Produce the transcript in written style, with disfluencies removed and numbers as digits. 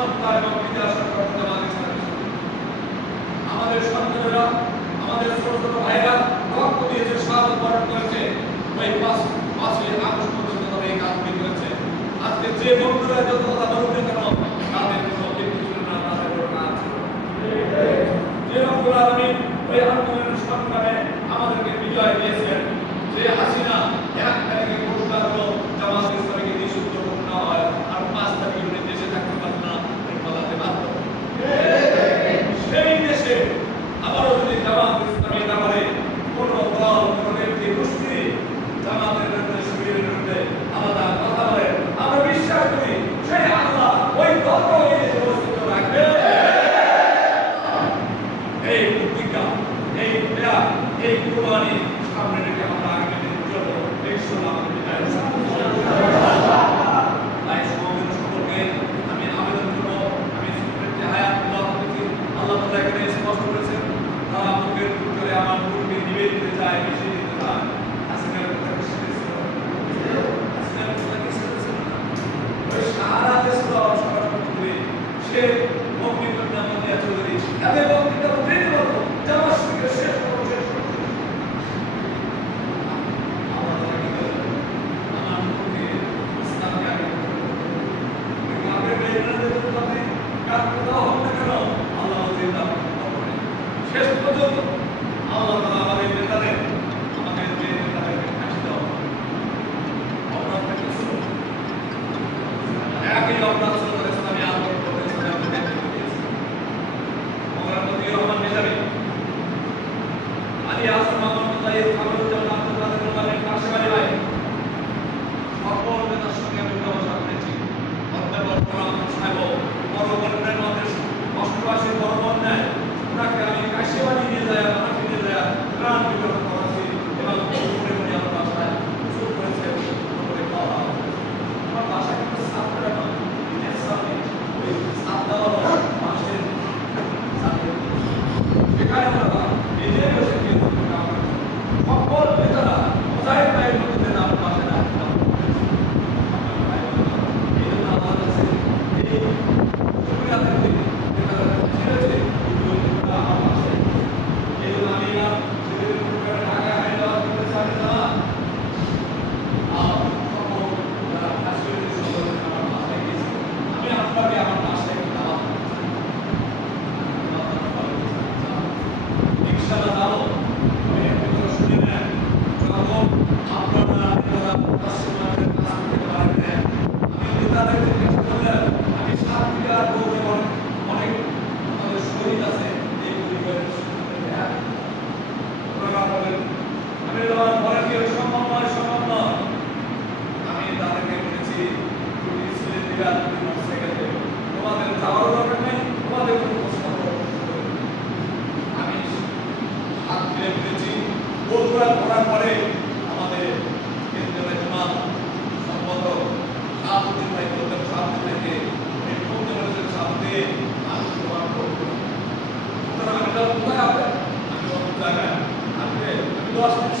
সন্তান এবং বিদ্যাসা করতে আমাদের সন্তানেরা আমাদের ছোট ছোট ভাইরা রক্ত দিয়েছে, শাহাদাত বরণ করেছে, ওই 5ই আগস্ট পর্যন্ত তারা এই কাজগুলি করেছে। আজকে যে বন্ধুরা যত কথা বলুন না কেন, তাদের কোনো কিছু ছিল না, তাদের কোনো কাজ ছিল না। যে রব্বুল আলামিন ওই আন্দোলনের সংগ্রামে আমাদেরকে বিজয় দিয়েছেন, যে হাসিনা 1 তারিখে ঘোষণা হলো জামাত ইসলামীকে নিষিদ্ধ ঘোষণা হয়, আর 5 তারিখে উনি দেশে থাকতে পারত না, পালাতে বাধ্য। সেই দেশে আবারও যদি জামাত ইসলামী নামে কোনো দল, কোনো ব্যক্তি, গোষ্ঠী জামাতের বিরুদ্ধে, শিবিরের বিরুদ্ধে আলাদা কথা বলে, আমরা বিশ্বাস করি সেই আল্লাহ ওই দলকে এই দেশে অবস্থিত রাখবে। এই প্রতিজ্ঞা, এই প্রয়াস, এই কুরবানি সামনে রেখে আমরা আগামী দিনের জন্য ইনশাআল্লাহ তাই সমবেত সকলকে আমি আবেদন করব, আমি সুপ্রিয় হায়াতুল্লাহ করেছি, আল্লাহ তাআলা এখানে স্পষ্ট করেছেন, তারা মুখের করে আমার নূরকে নিভে দিতে চায়, মিশিয়ে দিতে চায়। হাসিনার কথা কি শুনেছিল? হাসিনার কথা কি শুনেছিল না? ওই সারা দেশ সরাসরি সে বঙ্গবন্ধু মতিয়া চৌধুরী তাদের বক্তৃতা উদ্ধৃত করত, জামাত শিবিরের শেষ করো, শেষ করো। আমার মুখে ইসলামকে আগে আগে বেরোনোর কথা কাজ করতে হবে না কেন, আল্লাহ জিন্দা করবেন শেষ পর্যন্ত। আল্লাহ তাআলা আমাদের নেতাদের, আমাদের যে নেতাদেরকে ফাঁসি দেওয়া অপরাধ থেকে শুরু একই অপরাধ শুরু করে ইসলামী আন্দোলন করতে ইসলামী নেতৃত্ব দিয়েছে মৌলানা মতিউর রহমান মেধাবী, আলী হাসান মাহমুদ তাইয়্যিব, কামরুজ্জামান আব্দুল কাদের মোল্লার কাশেম আলী ভাই, সকল নেতার সঙ্গে আমি ব্যবসা করেছি। অধ্যাপক রহমান সাহেব বড় বন্যার মধ্যে অষ্টআশি বড় বন্যায় ওনাকে আমি কাশেম আলী নিয়ে যায়, আমাকে নিয়ে যায় ত্রাণ বিতরণ করেছি এবং মনে মনে আমার বাসায় শুরু করেছে করে খাওয়া। আমার বাসা কিন্তু সাতটা নয়, সামনে ওই সাতটা মাসের সেখানে আমরা নিজে বসে সকল নেতারা মোজাহিদ ভাইয়ের মধ্যে নাম পাশে না এই জন্য আমার কাছে এই সুবিধাদের দিকে নেতারা ছেড়েছে আমার পাশে। এই জন্য আমি না সেদিন ঢাকা হায়দ্রাবাদ করতে চাই না, সকল যারা কাজ করেছে সকলকে আমার বাসায় গেছে, আমি আপনাকে আমার বাসায় দাওয়াত ইনশাআল্লাহ যাবো। আমি একটু শুনে নেন, যখন আপনারা নেতারা পশ্চিমবঙ্গের কাজ করতে পারেন না, আমি নেতাদের জিজ্ঞাসা করলেন, আমি 7 বিঘার গৌরে অনেক আমাদের শহীদ আছে, এই পরিবারের ওনারা বলেন আমি বলেন কি সম্ভব নয়, সম্ভব নয়। আমি তাদেরকে বলেছি তুমি ছেলে দিবে আর তুমি মোটরসাইকেল দেবে, তোমাদের যাওয়ার দরকার নেই, তোমাদের কোনো প্রশ্ন আমি হাত ফিরে ফিরেছি। বগুড়া করার পরে আমাদের কেন্দ্রীয় জামাত সম্পাদক শাহাবুদ্দিন ভাই বলতেন, শাহাবুদ্দিন ভাইকে বলতে বলেছেন শাহাবুদ্দিন আমি তোমার করবো না, সুতরাং আমি কোথায় হবে, আমি অন্য জায়গায় আসবে, আমি 10 মিনিট